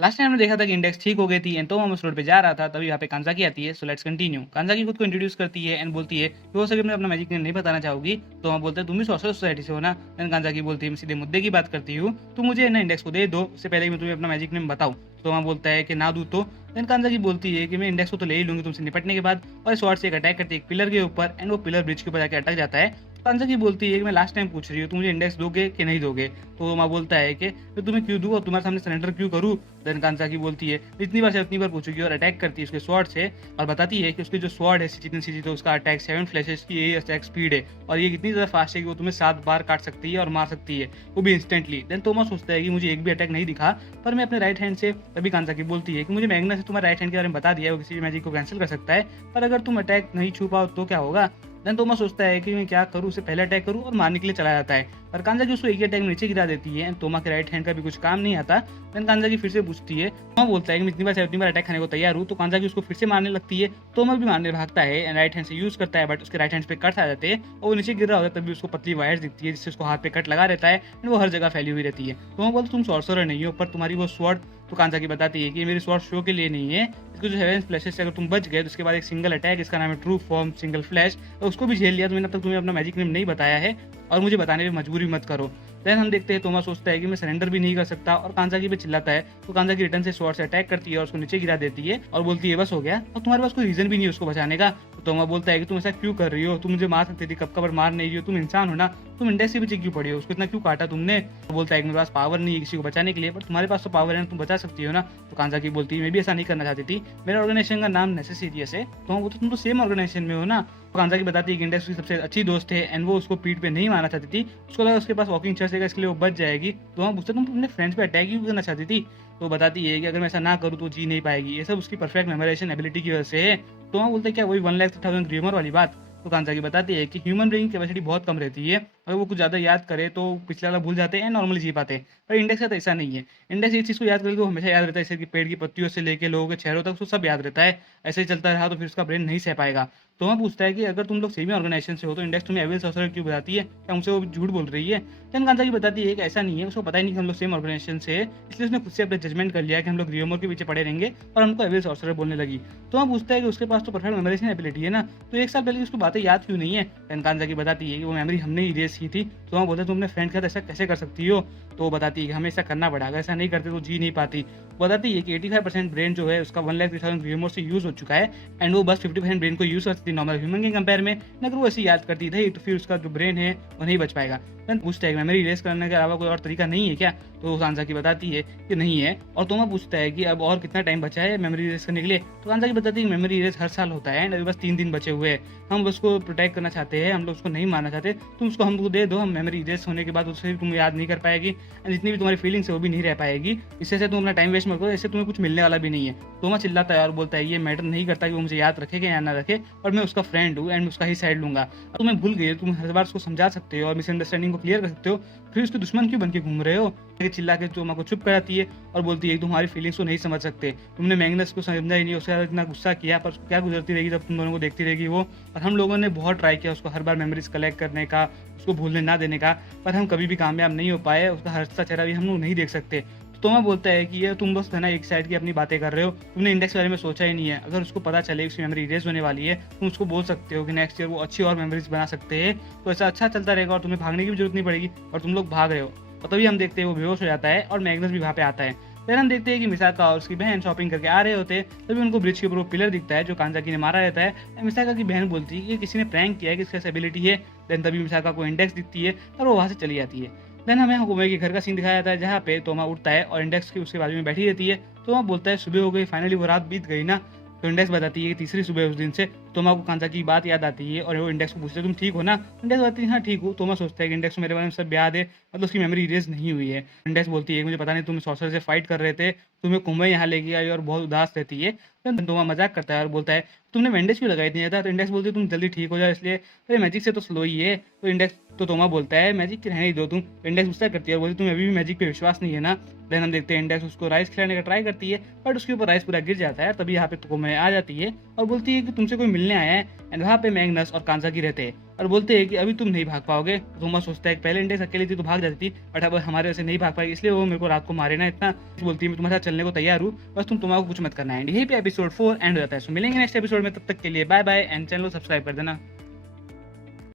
Last time हमने देखा था कि इंडेक्स ठीक हो गई थी एंड तो हम उस रोड पे जा रहा था, तभी यहाँ पे कांजाकी आती है। So let's continue. कांजाकी खुद को इंट्रोड्यूस करती है एंड बोलती है कि हो सके मैं अपना मैजिक नेम नहीं बताना चाहूंगी। तो हम बोलते हैं तुम भी सोशल सोसाइटी से हो ना। देन कांजाकी बोलती है मैं सीधे मुद्दे की बात करती हूँ, तो मुझे ना इंडेक्स को दे दो, उससे पहले कि मैं तुम्हें अपना मैजिक नेम बताऊँ। तो वहाँ बोलता है कि ना दूँ तो। देन कांजाकी बोलती है कि मैं इंडेक्स को तो ले ही लूंगी तुमसे निपटने के बाद, और स्वॉर्ड से एक अटैक करती है एक पिलर के ऊपर एंड वो पिलर ब्रिज के ऊपर जाकर अटक जाता है। कांजाकी बोलती है कि मैं लास्ट टाइम पूछ रही हूँ, तुम मुझे इंडेक्स दोगे कि नहीं दोगे। तो माँ बोलता है कि मैं तुम्हें क्यों दूँ और तुम्हारे सामने सरेंडर क्यों करूँ। देन कांजाकी बोलती है इतनी बार से उतनी बार पूछूंगी, और अटैक करती है उसके स्वॉर्ड से और बताती है कि उसके जो स्वॉर्ड है सिचिन सिची, तो उसका अटैक 7 फ्लैशेस की ये अटैक स्पीड है और ये कितनी ज़्यादा फास्ट है कि वो तुम्हें 7 बार काट सकती है और मार सकती है, वो भी इंस्टेंटली। देन तोमा सोचता है कि मुझे एक भी अटैक नहीं दिखा पर मैं अपने राइट हैंड से। तभी कांजाकी बोलती है कि मुझे मैग्नस से तुम्हारे राइट हैंड के बारे में बता दिया है, वो किसी भी मैजिक को कैंसिल कर सकता है, पर अगर तुम अटैक नहीं छू पाओ तो क्या होगा। देन तोमा सोचता है कि मैं क्या करूँ, उससे पहले अटैक करूँ और मारने के लिए चला जाता है, पर कांजाकी उसको एक ही अटैक में नीचे गिरा देती है। तोमा के राइट हैंड का भी कुछ काम नहीं आता। देन कांजाकी फिर से पूछती है, तोमा बोलता है कि मैं इतनी बार से उतनी बार अटैक खाने को तैयार हूँ। तो कांजाकी उसको फिर से मारने लगती है। तोमा भी मारने भागता है, राइट हैंड से यूज करता है, बट उसके राइट हैंड पे कट्स आ जाते हैं और वो नीचे गिर रहा होता है। तभी उसको पतली वायर दिखती है जिससे उसको हाथ पे कट लगा रहता है एंड वो हर जगह फैली हुई रहती है। तोमा बोलता तुम सॉर्सरर नहीं हो पर तुम्हारी वो स्वॉर्ड। तो कांजाकी बताती है कि मेरी स्वॉर्ड शो के लिए नहीं है, इसको जो हेवन फ्लैशेस से अगर तुम बच गए तो उसके बाद एक सिंगल अटैक, इसका नाम है ट्रू फॉर्म सिंगल फ्लैश, और उसको भी झेल लिया। तो मैंने अब तक तुम्हें अपना मैजिक नेम नहीं बताया है और मुझे बताने में मजबूरी मत करो। देन हम देखते हैं तोमा सोचता है कि मैं सरेंडर भी नहीं कर सकता और कांजाकी पे चिल्लाता है। तो कांजाकी रिटर्न से स्वॉर्ड से अटैक करती है और उसको नीचे गिरा देती है और बोलती है बस हो गया और तुम्हारे पास कोई रीजन भी नहीं है उसको बचाने का। तो तोमा बोलता है कि तुम ऐसा क्यों कर रही हो, तुम मुझे मार सकती थी, कब कबर मार नहीं रही हो, तुम इंसान हो ना, तुम इंडेक्स के पीछे क्यों पड़ी हो, उसको इतना क्यों काटा तुमने। तो बोलता है कि मेरे पास पावर नहीं है किसी को बचाने के लिए, पर तुम्हारे पास तो पावर है, तुम बचा सकती हो ना। तो कांजाकी बोलती है मैं भी ऐसा नहीं करना चाहती थी, मेरे ऑर्गेनाइजेशन का नाम नेसेसिरियस है। तो वो तो तुम तो सेम ऑर्गेनाइजेशन में हो ना। तो कांजाकी बताती है कि इंडेक्स की सबसे अच्छी दोस्त है एंड वो उसको पीठ पे नहीं मारना चाहती थी, उसको लगा उसके पास वॉकिंग चर्च है इसके लिए वो बच जाएगी। तो वहाँ पूछता तुम अपने फ्रेंड्स पे अटैक क्यों करना चाहती थी। तो बताती है कि अगर मैं ऐसा ना करूँ तो जी नहीं पाएगी, ये सब उसकी परफेक्ट मेमोराइजेशन एबिलिटी की वजह से है। तो वहाँ बोलते क्या वही 1,30,000 ग्रीमर वाली बात। तो कांजाकी बताती है कि ह्यूमन ब्रेन की कैपेसिटी बहुत कम रहती है, अगर वो कुछ ज़्यादा याद करे तो पिछला वाला भूल जाते हैं, नॉर्मली जी पाते हैं, पर इंडेक्स का तो ऐसा नहीं है। इंडेक्स एक चीज़ को याद करे तो हमेशा याद रहता है, जैसे कि पेड़ की पत्तियों से लेके लोगों के चेहरों तक उसको सब याद रहता है। ऐसे ही चलता रहा तो फिर उसका ब्रेन नहीं सह पाएगा। तो वहाँ पूछता है कि अगर तुम लोग सेम ऑर्गेनाइजेशन से हो तो इंडेक्स तुम्हें एविल सॉर्सरर क्यों बताती है, क्या उनसे वो झूठ बोल रही है। देन कांजाकी बताती है कि ऐसा नहीं है, उसको पता ही नहीं कि हम लोग सेम ऑर्गेनाइजेशन से है, इसलिए उसने खुद से अपने जजमेंट कर लिया कि हम लोग रियोमोर के पीछे पड़े रहेंगे और हमको एविल सॉर्सरर बोलने लगी। तो वहाँ पूछता है कि उसके पास तो परफेक्ट मेमोराइजेशन एबिलिटी है ना, तो एक साल पहले की उसको बातें याद क्यों नहीं है। देन कांजाकी बताती है कि वो मेमोरी हमने इरेज की थी। तो वहाँ बोलते तुम अपने फ्रेंड के साथ ऐसा कैसे कर सकती हो। तो वो बताती है कि हमें ऐसा करना पड़ा, अगर ऐसा नहीं करते तो जी नहीं पाती। बताती है कि 85% ब्रेन जो है उसका 1,30,000 ग्रीमोर से यूज हो चुका है एंड वो बस 50% ब्रेन को यूज करती थी नॉर्मल ह्यूमन के कंपेयर में। अगर वो ऐसे याद करती थी तो फिर उसका जो ब्रेन है वो नहीं बच पाएगा। देन पूछता है कि मेमोरी इरेज करने के अलावा कोई और तरीका नहीं है क्या। तो कांजाकी बताती है कि नहीं है। और तोमा पूछता है कि अब और कितना टाइम बचा है मेमोरी इरेज करने के लिए। तो कांजाकी बताती है कि मेमोरी इरेज हर साल होता है एंड अभी बस 3 दिन बचे हुए हैं, हम उसको प्रोटेक्ट करना चाहते हैं, हम लोग उसको नहीं मारना चाहते, तुम उसको हमको दे दो, हम मेमोरी इरेज होने के बाद उससे तुम याद नहीं कर पाएगी एंड जितनी भी तुम्हारी फीलिंग्स है वो भी नहीं रह पाएगी। इससे से तुम अपना टाइम वेस्ट मत करो, इससे तुम्हें कुछ मिलने वाला भी नहीं है। तोमा चिल्लाता है और बोलता है ये मैटर नहीं करता कि वो मुझे याद रखे या ना रखे, और मैं उसका फ्रेंड हूँ एंड उसका ही साइड लूंगा। तुम्हें भूल गई, तुम हर बार उसको समझा सकते हो और मिसअंडरस्टैंडिंग को क्लियर कर सकते हो, फिर उसके दुश्मन क्यों बन के घूम रहे हो। चिल्ला के तोमा को चुप कराती है और बोलती है तुम्हारी फीलिंग्स को नहीं समझ सकते, तुमने मैग्नस को समझा ही नहीं, उसके साथ इतना गुस्सा किया, पर उसको क्या गुजरती रहेगी जब तुम दोनों को देखती रहेगी वो। और हम लोगों ने बहुत ट्राई किया उसको हर बार मेमोरीज कलेक्ट करने का, उसको भूलने ना देने का, पर हम कभी भी कामयाब नहीं हो पाए, उसका हंसता चेहरा भी हम लोग नहीं देख सकते। तो तोमा बोलता है कि ये तुम बस है ना एक साइड की अपनी बातें कर रहे हो, तुमने इंडेक्स के बारे में सोचा ही नहीं है। अगर उसको पता चले उसकी मेमोरी इरेज होने वाली है, तुम उसको बोल सकते हो कि नेक्स्ट ईयर वो अच्छी और मेमोरीज बना सकते हैं, तो ऐसा अच्छा चलता रहेगा और तुम्हें भागने की भी जरूरत नहीं पड़ेगी, और तुम लोग भाग रहे हो। और तभी हम देखते हैं वो बेहोश हो जाता है और मैग्नस भी वहाँ पे आता है। फिर हम देखते हैं कि मिसाका और उसकी बहन शॉपिंग करके आ रहे होते हैं, तभी उनको ब्रिज के ऊपर वो पिलर दिखता है जो कांजाकी ने मारा रहता है। मिसाका की बहन बोलती है कि किसी ने प्रैंक किया है, किसकी एबिलिटी है। देन तभी मिसाका को इंडेक्स दिखती है और वो वहाँ से चली जाती है। देन हमें हुकुमे के घर का सीन दिखाया जाता है जहाँ पे तोमा उठता है और इंडेक्स की उसके बाजू में बैठी रहती है। तोमा बोलता है सुबह हो गई, फाइनली वो रात बीत गई ना। तो इंडेक्स बताती है कि तीसरी सुबह उस दिन से। तोमा को कांजाकी की बात याद आती है और वो इंडेक्स को पूछते तुम ठीक हो ना। इंडेक्स बताती है हाँ ठीक हूँ। तोमा सोचता है कि इंडेक्स को मेरे बारे में सब याद है, मतलब उसकी मेमोरी इरेज नहीं हुई है। इंडेक्स बोलती है मुझे पता नहीं तुम सॉर्सर से फाइट कर रहे थे, तुम्हें कुंभे यहाँ लेके आई और बहुत उदास रहती है। तो तोमा मजाक करता है और बोलता है तुमने बैंडेज क्यों लगाई नहीं था। तो इंडेक्स बोलती है तुम जल्दी ठीक हो जाओ इसलिए, अरे मैजिक से तो स्लो ही है। तो तोमा बोलता है मैजिक रहने ही दो तुम। इंडेक्स गुस्सा करती है और बोलती तुम्हें अभी भी मैजिक पे विश्वास नहीं है ना। देन हम देखते हैं इंडेक्स उसको राइस खिलाने का ट्राई करती है, बट उसके ऊपर राइस पूरा गिर जाता है। तभी यहाँ पे तोमा आ जाती है और बोलती है कि तुमसे कोई मिलने आया है एंड वहाँ पे मैग्नस और कांजाकी रहते हैं। और बोलते हैं कि अभी तुम नहीं भाग पाओगे। रोमा सोचता है कि पहले इंडेक्स अकेली थी तो भाग जाती थी, बट अब हमारे वैसे नहीं भाग पाएगी, इसलिए वो मेरे को रात को मारे ना इतना। बोलती है मैं तुम्हारे साथ चलने को तैयार हूँ, बस तुम्हारा कुछ मत करना है। एंड यही पे एपिसोड 4 एंड हो जाता है। सो मिलेंगे नेक्स्ट एपिसोड में, तब तक के लिए बाय बाय एंड चैनल को सब्सक्राइब कर देना।